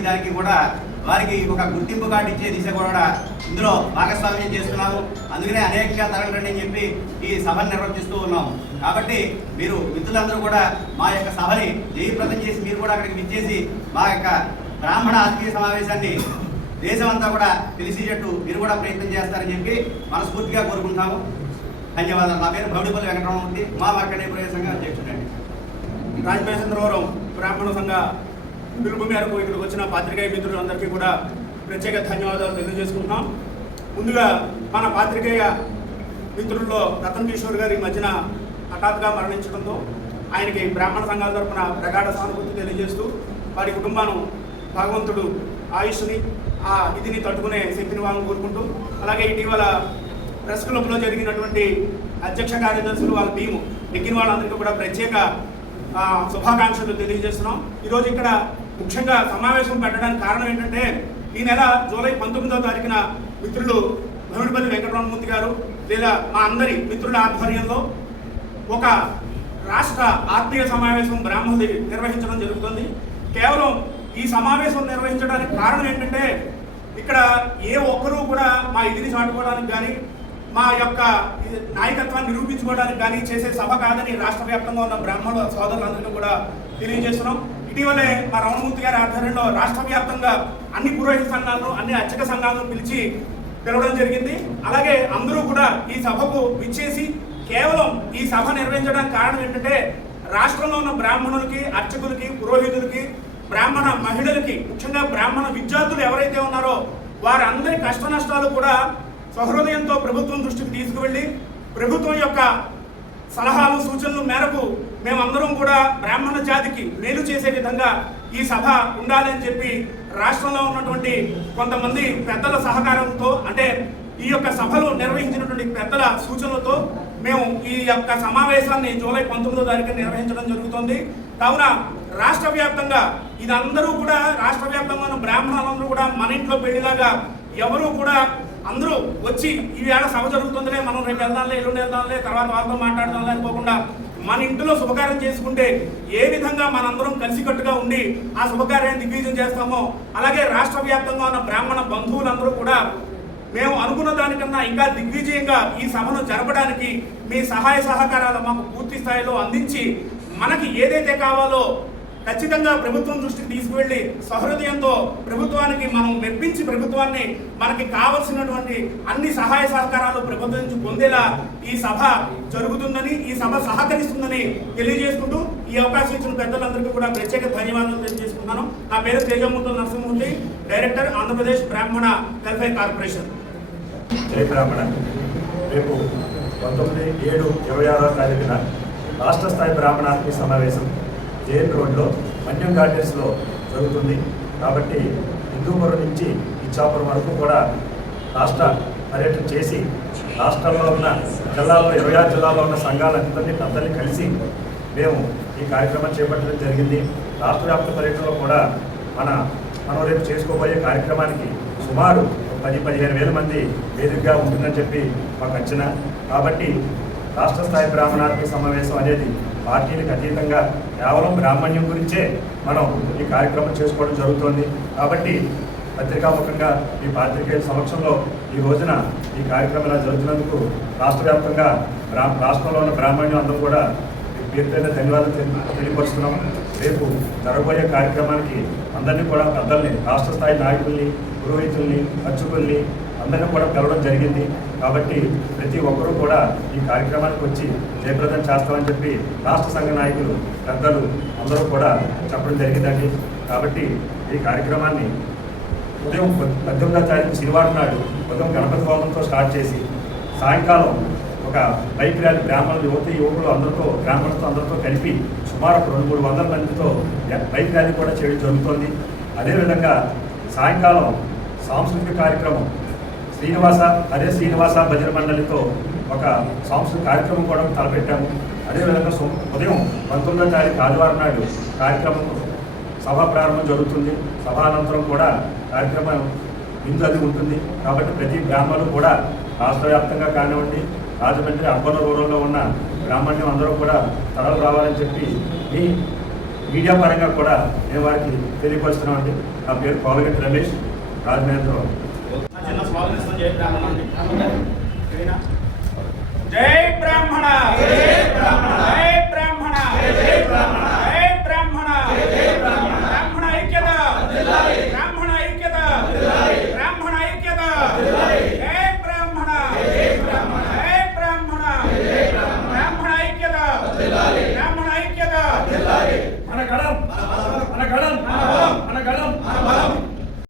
ప్రతి దానికి కూడా వారికి ఒక గుర్తింపు కార్డు ఇచ్చే దిశ కూడా ఇందులో భాగస్వామ్యం చేస్తున్నాము. అందుకనే అనేకంగా తరగండి అని చెప్పి ఈ సభను నిర్వహిస్తూ ఉన్నాము. కాబట్టి మీరు మిత్రులందరూ కూడా మా యొక్క సభని జయప్రదం చేసి మీరు కూడా అక్కడికి విచ్చేసి మా యొక్క బ్రాహ్మణ ఆత్మీయ సమావేశాన్ని దేశమంతా కూడా తెలిసేటట్టు మీరు కూడా ప్రయత్నం చేస్తారని చెప్పి మనస్ఫూర్తిగా కోరుకుంటాము. ధన్యవాదాలు. నా పేరు భౌడిపల్లి వెంకటరామమూర్తి, మా మార్కండేయ సంఘ అధ్యక్షుడండి. రాజమహేంద్రవరం బ్రాహ్మణ సంఘ పిలుపు మేరకు ఇక్కడికి వచ్చిన పాత్రికేయ మిత్రులందరికీ కూడా ప్రత్యేక ధన్యవాదాలు తెలియజేసుకుంటున్నాం. ముందుగా మన పాత్రికేయ మిత్రుల్లో రతన్ కిషోర్ గారి మధ్యన హఠాత్తుగా మరణించడంతో ఆయనకి బ్రాహ్మణ సంఘాల తరఫున ప్రగాఢ సానుభూతి తెలియజేస్తూ వారి కుటుంబాన్ని భగవంతుడు ఆయుష్ని ఆ ఇదిని తట్టుకునే శక్తిని వాళ్ళని కోరుకుంటూ, అలాగే ఇటీవల ప్రెస్ క్లబ్లో జరిగినటువంటి అధ్యక్ష కార్యదర్శులు వాళ్ళ టీము ఎక్కిన వాళ్ళందరికీ కూడా ప్రత్యేక శుభాకాంక్షలు తెలియజేస్తున్నాం. ఈరోజు ఇక్కడ ముఖ్యంగా సమావేశం పెట్టడానికి కారణం ఏంటంటే ఈ నెల జూలై 19వ తారీఖున మిత్రులు భౌడిపల్లి వెంకటరామమూర్తి గారు లేదా మా అందరి మిత్రుల ఆధ్వర్యంలో ఒక రాష్ట్ర ఆత్మీయ సమావేశం బ్రాహ్మణులు నిర్వహించడం జరుగుతుంది. కేవలం ఈ సమావేశం నిర్వహించడానికి కారణం ఏంటంటే ఇక్కడ ఏ ఒక్కరూ కూడా మా ఇదిని చాటుకోవడానికి కానీ మా యొక్క నాయకత్వాన్ని నిరూపించుకోవడానికి కానీ చేసే సభ కాదని రాష్ట్ర వ్యాప్తంగా ఉన్న బ్రాహ్మణ సోదరులందరికీ కూడా తెలియజేస్తున్నాం. ఇటీవలే మా రమణమూర్తి గారి ఆధ్వర్యంలో రాష్ట్ర వ్యాప్తంగా అన్ని పురోహిత సంఘాలను అన్ని అర్చక సంఘాలను పిలవడం జరిగింది. అలాగే అందరూ కూడా ఈ సభకు విచ్చేసి కేవలం ఈ సభ నిర్వహించడానికి కారణం ఏంటంటే రాష్ట్రంలో ఉన్న బ్రాహ్మణులకి, అర్చకులకి, పురోహితులకి, బ్రాహ్మణ మహిళలకి, ముఖ్యంగా బ్రాహ్మణ విద్యార్థులు ఎవరైతే ఉన్నారో వారందరి కష్ట నష్టాలు కూడా సహృదయంతో ప్రభుత్వం దృష్టికి తీసుకువెళ్ళి ప్రభుత్వం యొక్క సలహాలు సూచనల మేరకు మేమందరం కూడా బ్రాహ్మణ జాతికి మేలు చేసే విధంగా ఈ సభ ఉండాలని చెప్పి రాష్ట్రంలో ఉన్నటువంటి కొంతమంది పెద్దల సహకారంతో, అంటే ఈ యొక్క సభలు నిర్వహించినటువంటి పెద్దల సూచనలతో మేము ఈ యొక్క సమావేశాన్ని జూలై 19వ తారీఖున నిర్వహించడం జరుగుతుంది. కావున రాష్ట్ర వ్యాప్తంగా ఇదందరూ కూడా రాష్ట్ర వ్యాప్తంగా ఉన్న బ్రాహ్మణులందరూ కూడా మన ఇంట్లో పెళ్లిలాగా ఎవరు కూడా అందరూ వచ్చి ఈవేళ సభ జరుగుతుందిలే, మనం రేపు వెళ్దాంలే, ఎల్లుండి వెళ్దాంలే, తర్వాత వాళ్ళతో మాట్లాడదాంలే అనుకోకుండా మన ఇంట్లో శుభకార్యం చేసుకుంటే ఏ విధంగా మనందరం కలిసికట్టుగా ఉండి ఆ శుభకార్యాన్ని దిగ్విజయం చేస్తామో అలాగే రాష్ట్ర వ్యాప్తంగా ఉన్న బ్రాహ్మణ బంధువులందరూ కూడా మేము అనుకున్న దానికన్నా ఇంకా దిగ్విజయంగా ఈ సభను జరపడానికి మీ సహాయ సహకారాలు మాకు పూర్తి స్థాయిలో అందించి మనకి ఏదైతే కావాలో ఖచ్చితంగా ప్రభుత్వం దృష్టికి తీసుకువెళ్ళి సహృదయంతో ప్రభుత్వానికి మనం మెప్పించి ప్రభుత్వాన్ని మనకి కావలసినటువంటి అన్ని సహాయ సహకారాలు ప్రభుత్వం నుంచి పొందేలా ఈ సభ జరుగుతుందని, ఈ సభ సహకరిస్తుందని తెలియజేసుకుంటూ ఈ అవకాశం ఇచ్చిన పెద్దలందరికీ కూడా ప్రత్యేక ధన్యవాదాలు తెలియజేసుకుంటున్నాను. నా పేరు తేజమూర్తి నరసింహమూర్తి, డైరెక్టర్, ఆంధ్రప్రదేశ్ బ్రాహ్మణ వెల్ఫేర్ కార్పొరేషన్. జై బ్రాహ్మణ. రేపు 19/7/26వ తారీఖున రాష్ట్ర స్థాయి బ్రాహ్మణాత్మక సమావేశం జేఎన్ రోడ్లో మన్యం గార్డెన్స్లో జరుగుతుంది. కాబట్టి హిందూపురం నుంచి ఇచ్చాపురం వరకు కూడా రాష్ట్ర పర్యటన చేసి రాష్ట్రంలో ఉన్న జిల్లాల్లో 26 జిల్లాల్లో ఉన్న సంఘాలందరినీ కలిసి మేము ఈ కార్యక్రమం చేపట్టడం జరిగింది. రాష్ట్ర వ్యాప్త పర్యటనలో కూడా మనం రేపు చేసుకోబోయే కార్యక్రమానికి సుమారు 10-15 వేల మంది వేదికగా ఉంటుందని చెప్పి మాకు అంచనా. కాబట్టి రాష్ట్ర స్థాయి బ్రాహ్మణాత్మక సమావేశం అనేది పార్టీలకు అతీతంగా కేవలం బ్రాహ్మణ్యం గురించే మనం ఈ కార్యక్రమం చేసుకోవడం జరుగుతోంది. కాబట్టి పత్రికాముఖంగా ఈ పాత్రికేయుల సమక్షంలో ఈ రోజున ఈ కార్యక్రమం జరుగుతున్నందుకు రాష్ట్ర వ్యాప్తంగా రాష్ట్రంలో ఉన్న బ్రాహ్మణ్యం అందరూ కూడా పేరుపైన ధన్యవాదాలు తెలియపరుస్తున్నాం. రేపు జరగబోయే కార్యక్రమానికి అందరినీ కూడా పెద్దల్ని, రాష్ట్ర స్థాయి నాయకుల్ని, పురోహితుల్ని, అర్చకుల్ని అందరినీ కూడా పిలవడం జరిగింది. కాబట్టి ప్రతి ఒక్కరూ కూడా ఈ కార్యక్రమానికి వచ్చి జయప్రదం చేస్తామని చెప్పి రాష్ట్ర సంఘ నాయకులు, పెద్దలు అందరూ కూడా చెప్పడం జరిగిందండి. కాబట్టి ఈ కార్యక్రమాన్ని ఉదయం 18వ తారీఖు శనివారం నాడు ఉదయం గణపతి హోమంతో స్టార్ట్ చేసి సాయంకాలం ఒక బైక్ ర్యాలీ బ్రాహ్మణులు, యువకులు అందరితో, బ్రాహ్మణులతో అందరితో కలిపి సుమారు 200-300 మందితో బైక్ ర్యాలీ కూడా చేయడం జరుగుతుంది. అదేవిధంగా సాయంకాలం సాంస్కృతిక కార్యక్రమం హరే శ్రీనివాస భజన మండలితో ఒక సాంస్కృతిక కార్యక్రమం కూడా తలపెట్టాము. అదేవిధంగా ఉదయం 19వ తారీఖు ఆదివారం నాడు కార్యక్రమం సభా ప్రారంభం జరుగుతుంది. సభానంతరం కూడా కార్యక్రమం విందు అది ఉంటుంది. కాబట్టి ప్రతి గ్రామాలు కూడా రాష్ట్ర వ్యాప్తంగా కానివ్వండి, రాజమండ్రి అర్బన్ రూరల్లో ఉన్న బ్రాహ్మణ్యం అందరూ కూడా తరలి రావాలని చెప్పి మీ మీడియా పరంగా కూడా మేము వారికి తెలియపరుస్తున్నామండి. నా పేరు పాలగంటి రమేష్, రాజమహేంద్రవరం. చిన్న స్వాగతం చేద్దామండి.